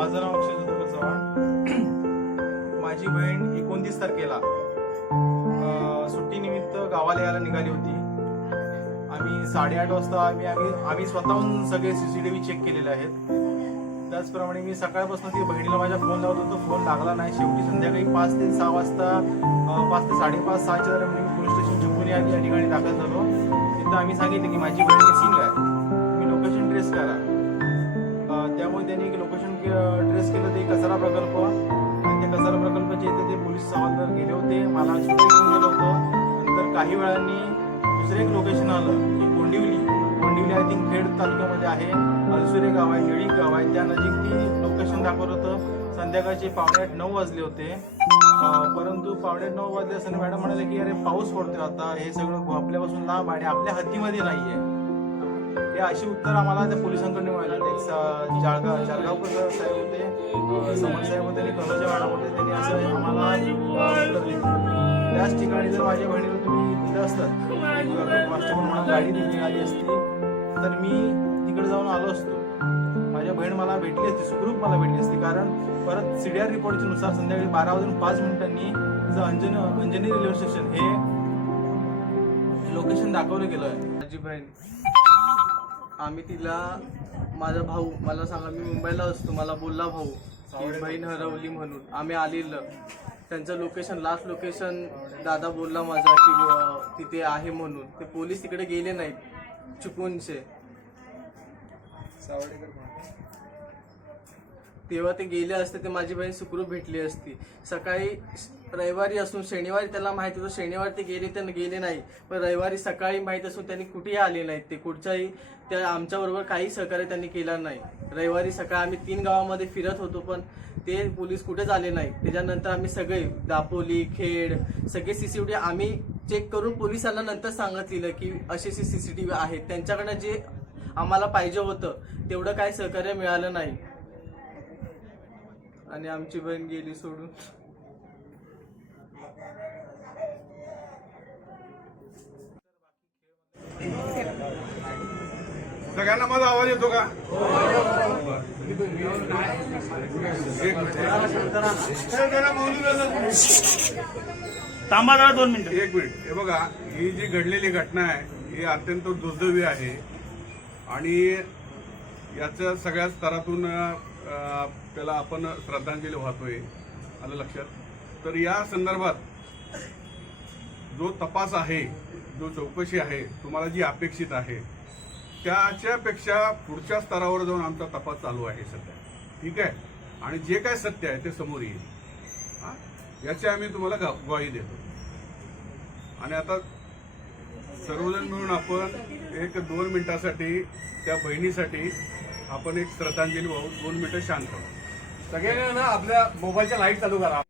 माझं नाव अक्षय जोधपूर चव्हाण. माझी बहीण एकोणतीस तारखेला सुट्टीनिमित्त गावाला यायला निघाली होती. आम्ही साडेआठ वाजता आम्ही आम्ही आम्ही स्वतःहून सगळे C C T V check केलेले आहेत. त्याचप्रमाणे मी सकाळपासून ती बहिणीला माझ्या फोन लावत होतो. फोन लागला नाही. शेवटी संध्याकाळी पाच ते सहा वाजता पाच ते साडेपाच सहाच्या दरम्यान मी पोलीस स्टेशन पुणे या ठिकाणी दाखल झालो. तिथं आम्ही सांगितलं की माझी बहीण सिंग आहे. तुम्ही लोकेशन ट्रेस करा. कचरा प्रकल्प. आणि त्या कचरा प्रकल्पाचे इथे ते पोलीस हवालदार गेले होते. मला शूटिंग गेलं होतं. नंतर काही वेळांनी दुसरं एक लोकेशन आलं की कोंडिवली कोंडिवली आय थिंक खेड तालुक्यामध्ये आहे. अलसुरे गाव आहे हेळी गाव आहे. त्या नजीक ती लोकेशन दाखवत होतं. संध्याकाळचे पावणे आठ नऊ वाजले होते. परंतु पावणे नऊ वाजले असताना मॅडम म्हणाले की अरे पाऊस पडतोय आता. हे सगळं आपल्यापासून लांब आणि आपल्या हद्दीमध्ये आहे हे अशी उत्तर आम्हाला त्या पोलिसांकडून मिळालं. एक स- जाळगाव जाळगावकर साहेब होते समन साहेब होते आणि कनोजा मॅडम होते त्यांनी असं आम्हाला उत्तर दिलं. त्याच ठिकाणी जर माझ्या बहिणीला तुम्ही दिलं असतात कॉन्स्टेबल म्हणून गाडी ती मिळाली असती तर मी तिकडे जाऊन आलो असतो. माझ्या बहीण मला भेटली असती सुखरूप मला भेटली असती कारण परत सीडीआर रिपोर्टच्या नुसार संध्याकाळी बारा वाजून पाच मिनिटांनी तिचं अंजन अंजनी रेल्वे स्टेशन हे लोकेशन दाखवलं गेलं आहे माझी बहीण आम्ही तिला माझा भाऊ मला सांगा मी मुंबईला असतो मला बोलला भाऊ की बहीण हरवली म्हणून. आम्ही आलेलं. त्यांचं लोकेशन लास्ट लोकेशन दादा बोलला माझा की तिथे आहे म्हणून. ते पोलीस तिकडे गेले नाहीत चुकूनचे. तेव्हा ते गेले असते ते माझी बहीण सुखरूप भेटली असती. सकाळी रविवारी असून शनिवारी त्याला माहीत होतं शनिवारी ते गेले तर गेले नाही. पण रविवारी सकाळी माहीत असून त्यांनी कुठेही आले नाहीत. ते कुठच्याही त्या आमच्याबरोबर काही सहकार्य त्यांनी केला नाही. रविवारी सकाळी आम्ही तीन गावामध्ये फिरत होतो पण ते पोलीस कुठेच आले नाही त्याच्यानंतर आम्ही सगळे दापोली खेड सगळे सी सी टी व्ही आम्ही चेक करून पोलिसांना नंतर सांगितलेलं की असे सीसीटीव्ही आहेत. त्यांच्याकडनं जे आम्हाला पाहिजे होतं तेवढं काही सहकार्य मिळालं नाही. आणि आमची बहीण गेली सोडून सगळ्यांना माझा आवाज येतो का. हे. थांबा जरा दोन मिनिटं एक मिनिट हे बघा ही जी घडलेली घटना आहे ही अत्यंत दुर्दैवी आहे आणि याच्या सगळ्या स्तरातून त्याला आपण श्रद्धांजली वाहतोय आलं लक्षात? तर या संदर्भात जो तपास आहे जो चौकशी आहे तुम्हाला जी अपेक्षित आहे त्याच्यापेक्षा पुढच्या स्तरावर जाऊन आमचा तपास चालू आहे सध्या. ठीक आहे? आणि जे काय सत्य आहे ते समोर येईल. हा? याची आम्ही तुम्हाला गा- ग्वाही देतो. आणि आता सर्वजण मिळून आपण एक दोन मिनिटासाठी त्या बहिणीसाठी आपण एक श्रद्धांजली वाहू दोन मिनिटं शांत सगळ्यांना ना आपल्या मोबाईलच्या लाइट चालू करा.